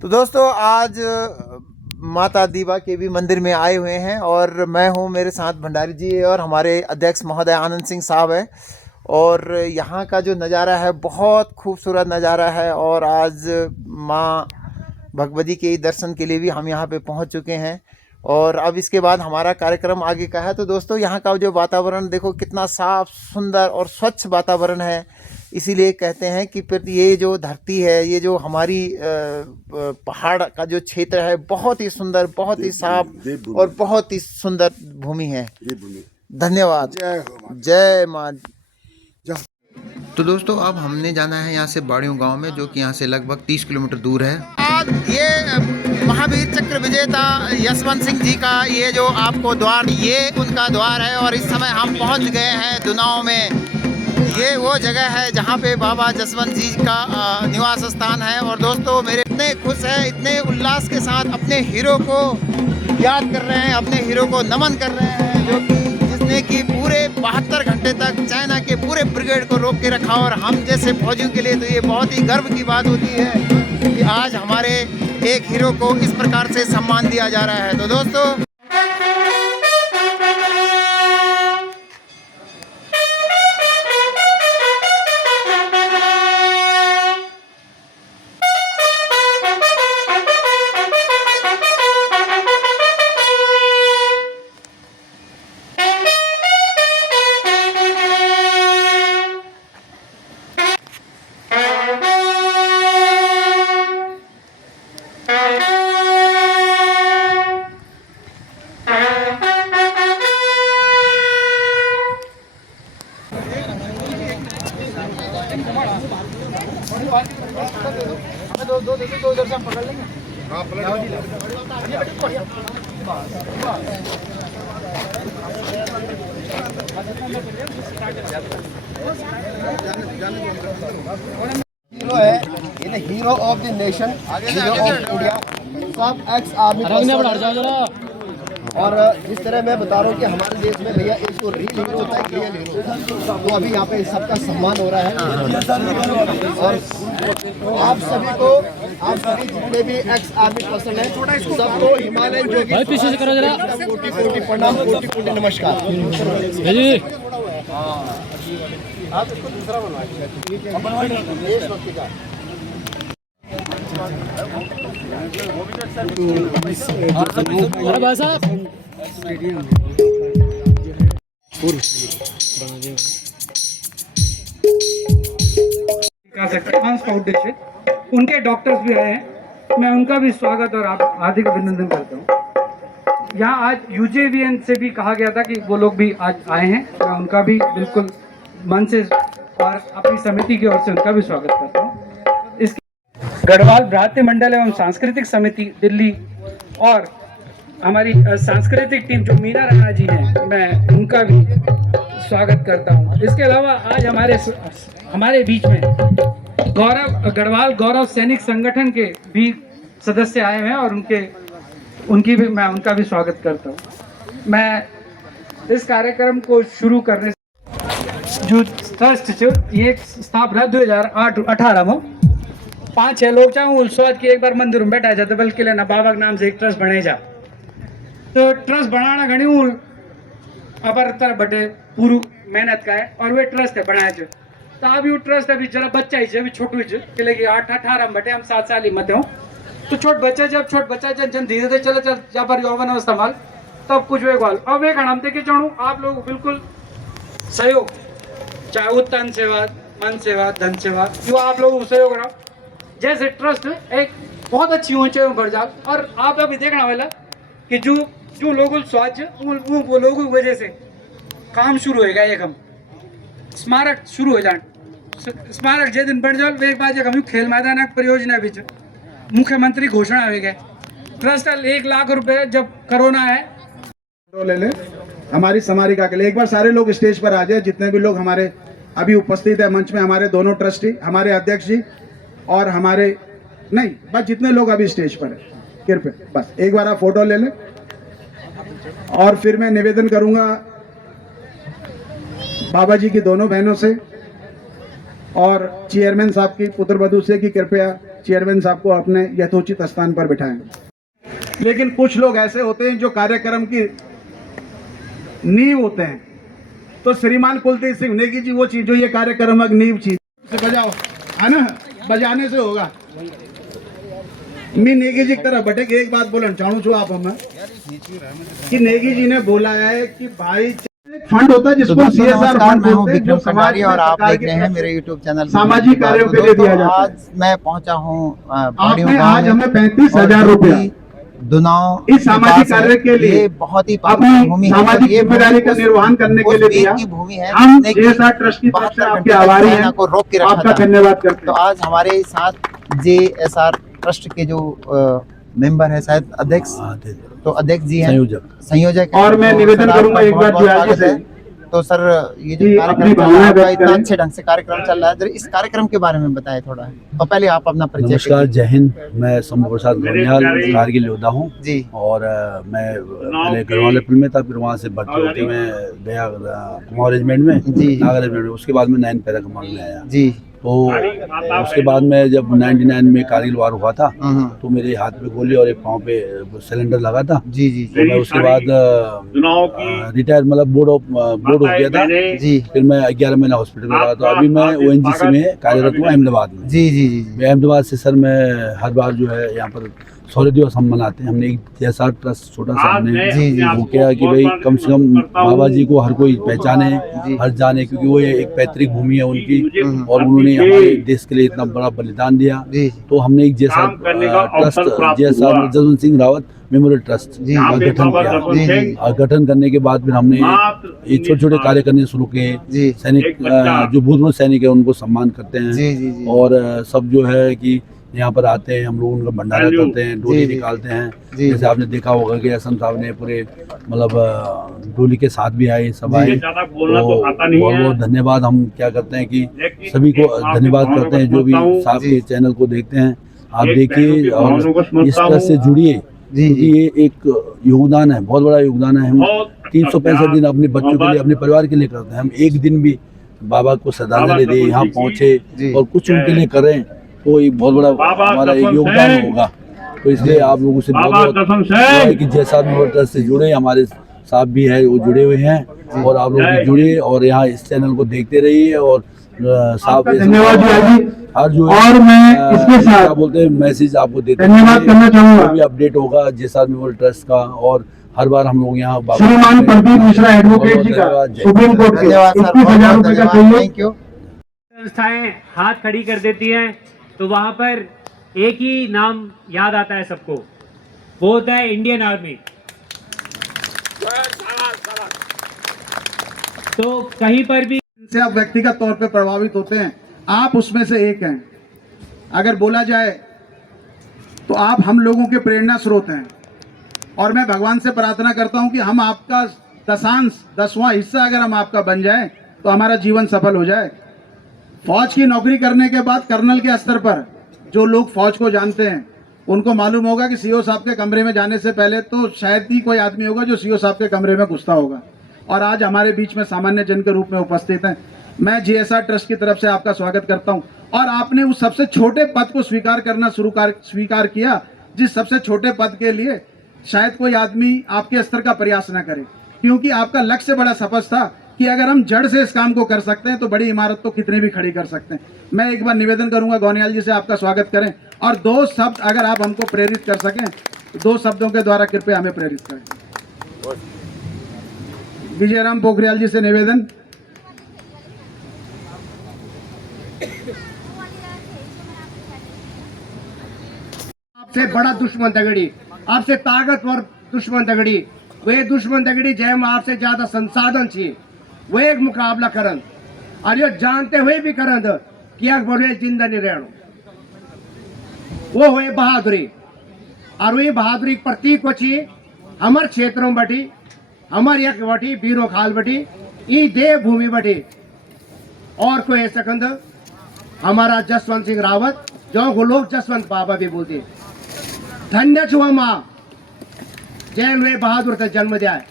तो दोस्तों आज माता दीवा के भी मंदिर में आए हुए हैं और मैं हूं, मेरे साथ भंडारी जी और हमारे अध्यक्ष महोदय आनंद सिंह साहब है। और यहाँ का जो नज़ारा है बहुत खूबसूरत नज़ारा है। और आज माँ भगवती के दर्शन के लिए भी हम यहाँ पे पहुँच चुके हैं और अब इसके बाद हमारा कार्यक्रम आगे का है। तो दोस्तों यहाँ का जो वातावरण देखो कितना साफ सुंदर और स्वच्छ वातावरण है। इसीलिए कहते हैं कि फिर ये जो धरती है, ये जो हमारी पहाड़ का जो क्षेत्र है, बहुत ही सुंदर, बहुत ही साफ और बहुत ही सुंदर भूमि है। धन्यवाद। जय माँ। तो दोस्तों अब हमने जाना है यहाँ से बाड़ियों गांव में, जो कि यहाँ से लगभग 30 किलोमीटर दूर है। आज ये महावीर चक्र विजेता यशवंत सिंह जी का ये जो आपको द्वार, ये उनका द्वार है और इस समय हम पहुँच गए हैं दुनाव में। ये वो जगह है जहाँ पे बाबा जसवंत जी का निवास स्थान है। और दोस्तों मेरे इतने खुश हैं, इतने उल्लास के साथ अपने हीरो को याद कर रहे हैं, अपने हीरो को नमन कर रहे हैं, जो कि जिसने कि पूरे 72 घंटे तक चाइना के पूरे ब्रिगेड को रोक के रखा। और हम जैसे फौजियों के लिए तो ये बहुत ही गर्व की बात होती है कि आज हमारे एक हीरो को इस प्रकार से सम्मान दिया जा रहा है। तो दोस्तों दो इधर से हम पकड़ लेंगे। हाँ हीरो है, hero of the nation, hero of India, सब एक्स आर्मी। और इस तरह मैं बता रहा हूँ कि हमारे देश में भैया एक तो रियल हीरो होता है, रियल हीरो। तो अभी यहाँ पे सबका सम्मान हो रहा है। और आप सभी जितने भी एक्स आर्मी पर्सन हैं, सबको हिमालयन जोगी कोटि कोटि प्रणाम, कोटि कोटि नमस्कार। आप इसको दूसरा बनवाइए देशभक्ति का। फाउंडेशन उनके डॉक्टर्स भी आए हैं, मैं उनका भी स्वागत और हार्दिक अभिनंदन करता हूँ। यहाँ आज यूजेवीएन से भी कहा गया था कि वो लोग भी आज आए हैं, मैं उनका भी बिल्कुल मन से और अपनी समिति की ओर से उनका भी स्वागत करता हूँ। गढ़वाल भ्रातृ मंडल एवं सांस्कृतिक समिति दिल्ली और हमारी सांस्कृतिक टीम जो मीना राणा जी हैं, मैं उनका भी स्वागत करता हूं। इसके अलावा आज हमारे बीच में गढ़वाल गौरव सैनिक संगठन के भी सदस्य आए हैं और मैं उनका भी स्वागत करता हूं। मैं इस कार्यक्रम को शुरू करने से जो ट्रस्ट ये स्थापना 2018 में 5-6 लोग चाहूँ स्वाद की एक बार मंदिर में बैठा जाते, बल्कि लेना बाबा के नाम से एक ट्रस्ट बने जा। तो ट्रस्ट बनाना घनी अपर तरफ बटे पूरी मेहनत का है और वे ट्रस्ट है बनाया जो। तो अभी वो ट्रस्ट अभी जरा बच्चा ही अभी छोटू ही लेकिन 8-18 बटे हम 7 साल ही मत हो। तो छोट बच्चा जब धीरे धीरे चले चल जब पर यौवन अवस्था माल तब कुछ वे ग्वाल अब वे हम देखे चाहूँ आप लोग बिल्कुल सहयोग, चाहे वो तन सेवा, मन सेवा, धन सेवा, जो आप लोग सहयोग रहा जैसे ट्रस्ट एक बहुत अच्छी ऊंचाई में बढ़ जाए। और आप अभी देखना वाला कि जो लोगों स्वास्थ्य वो लोगों की वजह से काम शुरू होएगा। एक हम स्मारक शुरू हो जाए, स्मारक जे दिन बन जाए एक बार हम खेल मैदान परियोजना भी मुख्यमंत्री घोषणा हो गए। ट्रस्ट 1 लाख रुपए जब कोरोना है तो ले ले हमारी समारिका के लिए। एक बार सारे लोग स्टेज पर आ जाए, जितने भी लोग हमारे अभी उपस्थित है मंच में, हमारे दोनों ट्रस्टी, हमारे अध्यक्ष जी और हमारे नहीं बस जितने लोग अभी स्टेज पर है, कृपया बस एक बार आप फोटो ले लें। और फिर मैं निवेदन करूंगा बाबा जी की दोनों बहनों से और चेयरमैन साहब की पुत्रवधू से कि कृपया चेयरमैन साहब को अपने यथोचित स्थान पर बिठाएं। लेकिन कुछ लोग ऐसे होते हैं जो कार्यक्रम की नींव होते हैं। तो श्रीमान कुलदीप सिंह नेगी जी वो चीज जो ये कार्यक्रम की नींव चीज से बजाओ, है ना, बजाने से होगा। मैं नेगी जी की तरफ बटे के एक बात बोलन चाहूँ छू आप हमें कि नेगी जी ने बोला है कि भाई फंड होता है जिसको CSR फंड मैं हूं बोलते हैं, जो विक्रम समाज कटारिया में और आप सरकार देख की रहे हैं तरफ मेरे YouTube चैनल सामाजिक कार्यों के लिए दिया जाता है। आज मैं पहुंचा हूं आपने आज हमें 35,000 रुपया दुनाव इस सामाजिक कार्य के लिए ये बहुत ही अपनी भूमि है। सामाजिक ये जिम्मेदारी का उस- निर्वहन करने के उस लिए वीर दिया। की भूमि है हम जिसने JSR ट्रस्ट की तरफ से 72 आपके घंटे तक आभारी चाइना हैं, को रोक के रखा आपका था। धन्यवाद करते तो हैं। आज हमारे साथ JSR ट्रस्ट के जो मेंबर है, शायद अध्यक्ष, तो अध्यक्ष जी हैं, संयोजक हैं। और मैं तो निवेदन सर, करूंगा आपका एक बार बहुत-बहुत जुआजी स्वागत से है। तो सर ये जो कि कार्यक्रम अपनी चल रहा भावनाएं है, आपका व्यक्त इतना करें। अच्छे ढंग से कार्यक्रम चल रहा है, जरा इस कार्यक्रम के बारे में बताएं थोड़ा। और पहले आप अपना परिचय नमस्कार, कीजिए। जय हिंद। मैं शंभू प्रसाद गोनियाल कारगिल योद्धा हूँ जी और मैं पहले गढ़वाल एप्रिल में था, फिर वहाँ से भर्ती होके मैं गया कुमाऊं रेजिमेंट में, जी। नागा रेजिमेंट में। उसके बाद में 9 पैरा कमांड में आया। जी तो उसके बाद में जब 99 में कारगिल वार हुआ था तो मेरे हाथ में गोली और एक पाँव पे सिलेंडर लगा था। जी जी तो मैं उसके बाद रिटायर मतलब बोर्ड हो गया था। जी फिर मैं 11 महीना हॉस्पिटल में रहा। तो अभी मैं ONGC में कार्यरत हूँ अहमदाबाद में। जी जी जी मैं अहमदाबाद से सर मैं हर बार जो है यहाँ पर शौर्य दिवस हम मनाते हैं। हमने एक JSR ट्रस्ट छोटा सा हमने जी, जी। वो किया कि भाई कम से कम बाबा जी को हर कोई पहचाने, हर जाने, क्योंकि वो एक पैतृक भूमि है उनकी और उन्होंने हमारे देश के लिए इतना बड़ा बलिदान दिया। जी तो हमने एक JSR trust, JSR Jaswant Singh Rawat memorial trust ji, का गठन किया। जी, जी। और गठन करने के बाद फिर हमने ये छोटे छोटे कार्य करने शुरू किए। जी सैनिक जो भूतपूर्व सैनिक है उनको सम्मान करते हैं। जी जी जी और सब जो है कि यहाँ पर आते हैं, हम लोग उनका भंडारा करते हैं, डोली जी, जी। निकालते हैं। जी। जैसे आपने देखा होगा कि असम साहब ने पूरे मतलब डोली के साथ भी आए, सब आए। तो बहुत बहुत धन्यवाद। हम क्या करते हैं कि सभी को धन्यवाद करते हैं जो भी साहब के चैनल को देखते हैं। आप देखिए और इस तरह से जुड़िए, जी, क्योंकि ये एक योगदान है, बहुत बड़ा योगदान है। हम 365 दिन अपने बच्चों के लिए, अपने परिवार के लिए करते हैं। हम एक दिन भी बाबा को श्रद्धांजलि दें, यहाँ पहुँचे जी। और कुछ उनके लिए करें तो ये बहुत बड़ा हमारा एक योगदान होगा। तो इसलिए आप लोगों से बहुत बहुत कि जैसा भी ट्रस्ट से जुड़े, हमारे साहब भी है वो जुड़े हुए हैं और आप लोग भी जुड़े और यहाँ इस चैनल को देखते रहिए। और साहब धन्यवाद जी। हर जो और मैं इसके साथ क्या बोलते हैं मैसेज आपको देते धन्यवाद करना चाहूंगा। जो भी अपडेट होगा जैसा मेमोरियल ट्रस्ट का, और हर बार हम लोग यहाँ श्रीमान प्रदीप मिश्रा एडवोकेट जी का सुप्रीम कोर्ट के धन्यवाद सर, 21,000 रुपए का धन्यवाद, चाहिए। Thank you. संस्थाएं हाथ खड़ी कर देती हैं तो वहां पर एक ही नाम याद आता है सबको, वो होता है इंडियन आर्मी। तो कहीं पर भी से आप व्यक्तिगत तौर पे प्रभावित होते हैं, आप उसमें से एक हैं। अगर बोला जाए तो आप हम लोगों के प्रेरणा स्रोत हैं और मैं भगवान से प्रार्थना करता हूं कि हम आपका 10वां हिस्सा अगर हम आपका बन जाए तो हमारा जीवन सफल हो जाए। फौज की नौकरी करने के बाद कर्नल के स्तर पर जो लोग फौज को जानते हैं उनको मालूम होगा कि CO साहब के कमरे में जाने से पहले तो शायद ही कोई आदमी होगा जो CO साहब के कमरे में घुसता होगा। और आज हमारे बीच में सामान्य जन के रूप में उपस्थित हैं। मैं JSR ट्रस्ट की तरफ से आपका स्वागत करता हूं। और आपने उस सबसे छोटे पद को स्वीकार किया जिस सबसे छोटे पद के लिए शायद कोई आदमी आपके स्तर का प्रयास न करे, क्योंकि आपका लक्ष्य बड़ा स्पष्ट था कि अगर हम जड़ से इस काम को कर सकते हैं तो बड़ी इमारत तो कितनी भी खड़ी कर सकते हैं। मैं एक बार निवेदन करूंगा गोनियाल जी से, आपका स्वागत करें और 2 शब्द अगर आप हमको प्रेरित कर सकें तो 2 शब्दों के द्वारा कृपया हमें प्रेरित करें। विजयराम पोखरियाल जी से निवेदन। आपसे बड़ा दुश्मन दगड़ी, आपसे ताकतवर दुश्मन दगड़ी, वे दुश्मन दगड़ी जैम आपसे ज्यादा संसाधन छे, वो एक मुकाबला करन और ये जानते हुए भी करन कि एक बड़े जिंदा नहीं रहनो, वो हुए बहादुरी। और वही बहादुरी प्रतीक बची हमारे क्षेत्रों बटी, हमारे एक बटी बीरो खाल बटी, ई देव भूमि बटी। और कोई सकंद हमारा जसवंत सिंह रावत, जो को लोग जसवंत बाबा भी बोलते। धन्य छुआ माँ जैन वे बहादुर का जन्म दिया है।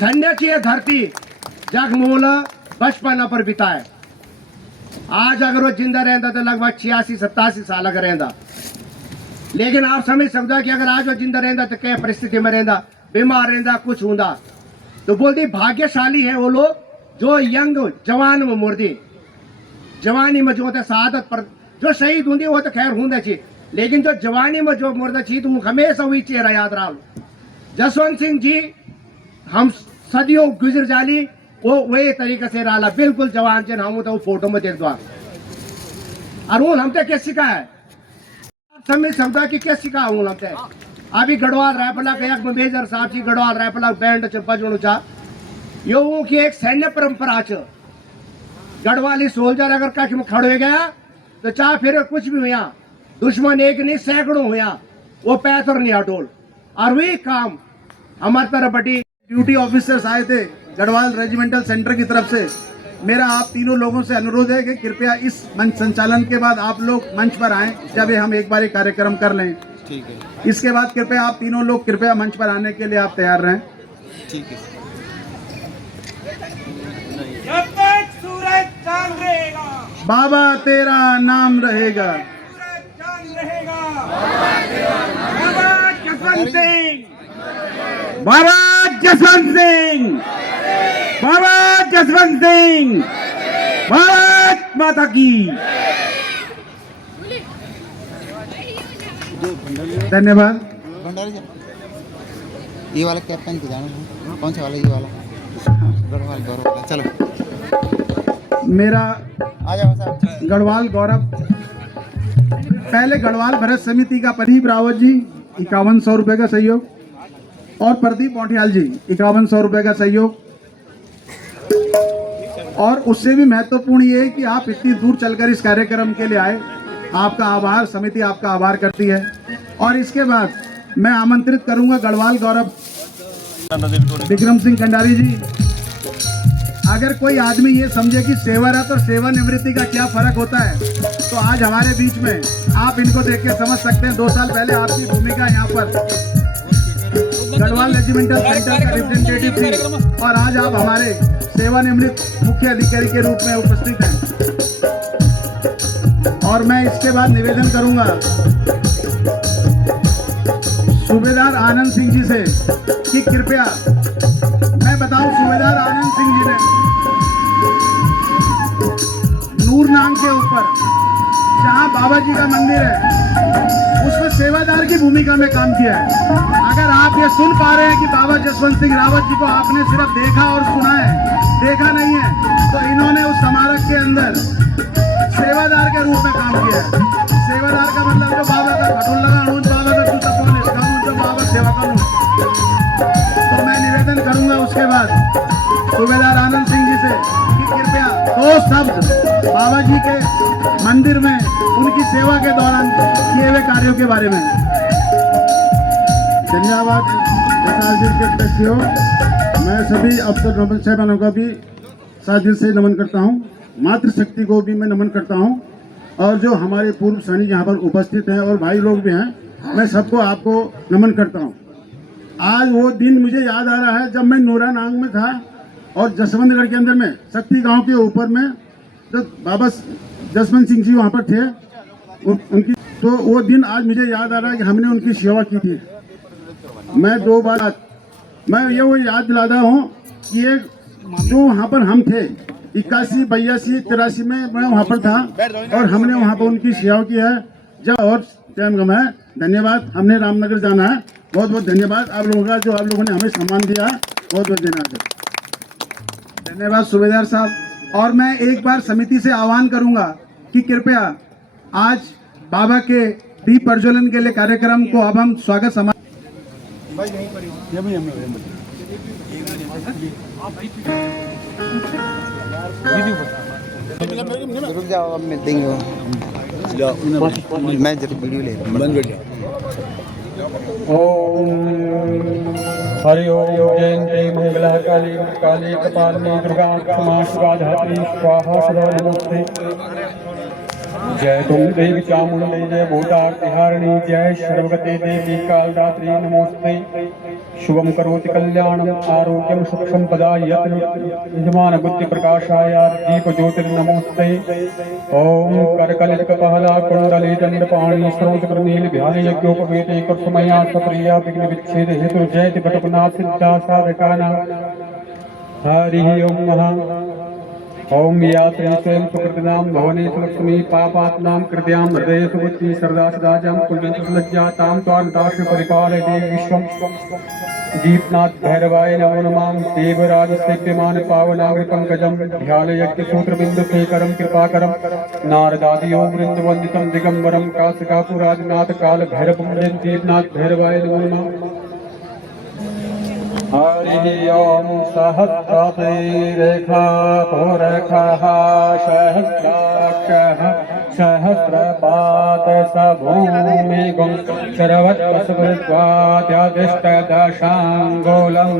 धन्य चाहिए धरती जग मोल बचपन पर बिताए। आज अगर वो जिंदा रहता तो लगभग 86-87 साल का रहता। लेकिन आप समझ सकते कि अगर आज वो जिंदा रहता तो क्या परिस्थिति में रहता, बीमार रहता, कुछ होता। तो बोलती भाग्यशाली है वो लोग जो यंग जवान में मुर्दी जवानी में जो होता शहादत पर जो शहीद होंगे वो तो खैर होना चाहिए, लेकिन जो जवानी में जो मुर्दा चाहिए तो हमेशा वही चेहरा याद रहा। जसवंत सिंह जी हम सदियों गुजर जाली वो वही तरीके से रहा, बिल्कुल जवान जन हम तो फोटो में देख दो। और हम तो क्या सिखा है समझ सकता कि क्या सिखा हूँ हम अभी गढ़वाल रायपला का एक मेजर साहब जी गढ़वाल रायपला बैंड च बजणु चा यो की एक सैन्य परंपरा च गढ़वाली सोल्जर अगर कख में खड़े गया तो चाहे फिर कुछ भी हुआ दुश्मन एक नहीं सैकड़ों हुआ वो पैथर नहीं हटोल। और वही काम हमारे तरफ बटी ड्यूटी ऑफिसर्स आए थे गढ़वाल रेजिमेंटल सेंटर की तरफ से। मेरा आप तीनों लोगों से अनुरोध है कि कृपया इस मंच संचालन के बाद आप लोग मंच पर आएं जब हम एक बार कार्यक्रम कर लें। ठीक है। इसके बाद कृपया आप तीनों लोग कृपया मंच पर आने के लिए आप तैयार रहें। ठीक है। जब तक सूरज चांद रहेगा बाबा तेरा नाम रहेगा, सूरज चांद रहेगा। बाबा जसवंत सिंह, बाबा जसवंत सिंह, बाबा जसवंत सिंह, भारत माता की। धन्यवाद। भंडारी जी ये वाला कैप पहन के जाना है, कौन सा वाला? ये वाला गढ़वाल गौरव। चलो मेरा आ जाओ साहब। गढ़वाल गौरव पहले गढ़वाल भरत समिति का प्रदीप रावत जी 5100 रुपये का सहयोग और प्रदीप मोठियाल जी 5100 रुपये का सहयोग। और उससे भी महत्वपूर्ण ये है कि आप इतनी दूर चलकर इस कार्यक्रम के लिए आए, आपका आभार, समिति आपका आभार करती है। और इसके बाद मैं आमंत्रित करूंगा गढ़वाल गौरव विक्रम सिंह कंडारी जी। अगर कोई आदमी ये समझे कि सेवारत और सेवानिवृत्ति का क्या फर्क होता है तो आज हमारे बीच में आप इनको देख के समझ सकते हैं। 2 साल पहले आपकी भूमिका यहाँ पर गढ़वाल रेजिमेंटल सेंटर का रिप्रेजेंटेटिव थी और आज आप हमारे सेवानिवृत्त मुख्य अधिकारी के रूप में उपस्थित हैं। और मैं इसके बाद निवेदन करूंगा सूबेदार आनंद सिंह जी से कि कृपया मैं बताऊं सूबेदार आनंद सिंह जी ने नूरनांग के ऊपर जहां बाबा जी का मंदिर है उसमें सेवादार की भूमिका में काम किया है। अगर आप ये सुन पा रहे हैं कि बाबा जसवंत सिंह रावत जी को आपने सिर्फ देखा और सुना है, देखा नहीं है, तो इन्होंने उस स्मारक के अंदर सेवादार के रूप में काम किया है। सेवादार का मतलब जो बाबा का खटुल लगा हूँ, बाबा का जूता पहने इसका जो बाबा सेवा करूँ। तो मैं निवेदन करूंगा उसके बाद सूबेदार आनंद सिंह जी से कि कृपया 2 शब्द बाबा जी के मंदिर में उनकी सेवा के दौरान किए हुए कार्यों के बारे में। धन्यवाद के सदस्यों। मैं सभी अफसर नमन साहबानों का भी साथ दिल से नमन करता हूं, मातृशक्ति को भी मैं नमन करता हूं और जो हमारे पूर्व सैनिक यहाँ पर उपस्थित हैं और भाई लोग भी हैं, मैं सबको आपको नमन करता हूं। आज वो दिन मुझे याद आ रहा है जब मैं नूरानांग में था और जसवंतगढ़ के अंदर में शक्ति गांव के ऊपर में जो बाबा जसवंत सिंह जी वहाँ पर थे उनकी, तो वो दिन आज मुझे याद आ रहा है कि हमने उनकी सेवा की थी। मैं 2 बार मैं ये वो याद दिलाता हूँ कि एक जो वहाँ पर हम थे 81, 82, 83 में मैं वहाँ पर था और हमने वहाँ पर उनकी सेवा की है। जब और टाइम कम है, धन्यवाद। हमने रामनगर जाना है। बहुत बहुत धन्यवाद आप लोगों का, जो आप लोगों ने हमें सम्मान दिया, बहुत बहुत धन्यवाद। धन्यवाद सूबेदार साहब। और मैं एक बार समिति से आह्वान करूंगा कि कृपया आज बाबा के दीप प्रज्वलन के लिए कार्यक्रम को अब हम स्वागत समारोह रुक जाओ, अब मैं देंगे मैं जब वीडियो ले हरि ओम जयंती मंगला काली काली कपालिनी दुर्गा क्षमा शिवा धात्री स्वाहा सदा नमस्ते। जय तुम देवी चामुंडे जय भूतार तिहारिणी जय सर्वगते देवी कालरात्रि नमोस्ते शुभम करोति कल्याणम आरोग्यम सुख संपदा यजमान बुद्धि प्रकाशाय दीप ज्योतिर्नमोस्ते ओम करकलित कपहला कुंडली दंडपाणि स्रोतकृनील ध्यान यज्ञोपवेते कुसुमया सप्रिया विघ्न विच्छेद हेतु जयति पटुनाथ सिद्धा साधकाना हरि ओम महा ओम या श्री स्वयं सुकृतनाम भवने सुलक्ष्मी पापात्नां कृत्यां हृदय सुबुद्धि सरदा सदाजं कुल्यंत सुलज्जातां त्वां दाश परिपालय देवी विश्वं दीपनाथ भैरवाय नमो नमः देवराज सेव्यमान पावनाग्र पंकजं ध्यान यज्ञ सूत्र बिंदु शेखरं कृपाकरं नारदादि योग वृंद वंदितं दिगंबरं काशिकापुराजनाथ काल भैरवं दीपनाथ भैरवाय नमो नमः हरि ओम सहस्ररेखा पुरखः सहस्राक्षः सहस्रपाद सभूमि गुं सर्वत्वस्वृत्वाद्यदिष्टदशाङ्गुलं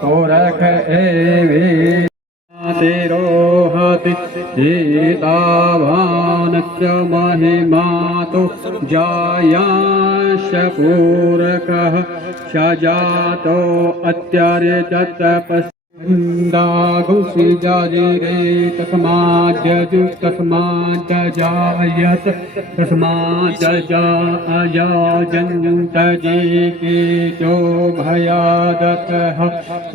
पुरख एवि तिरोहति एतावानस्य महिमा तु जायांश पूरकः सजातो अत्यर्यतपस्दाघुषि जाजिरे तस्माद्यजु तस्माद्जायत तस्माद्जायजन्त जीकीचो भयादतः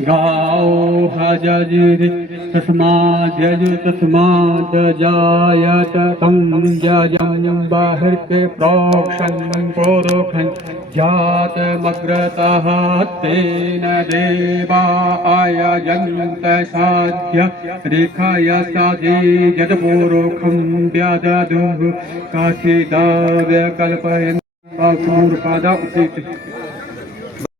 गाओ हजजिरे तस्माद्यजु तस्माद्जायत तं जजं बहिर्के प्रोक्षं प्रोरोक्षं जातमग्रतः तेन देवा आयजन्त साध्य रेखाय साधि जदपूर्वकं व्यादधुः काचिदाव्यकल्पयन् पूर्वपादा उचित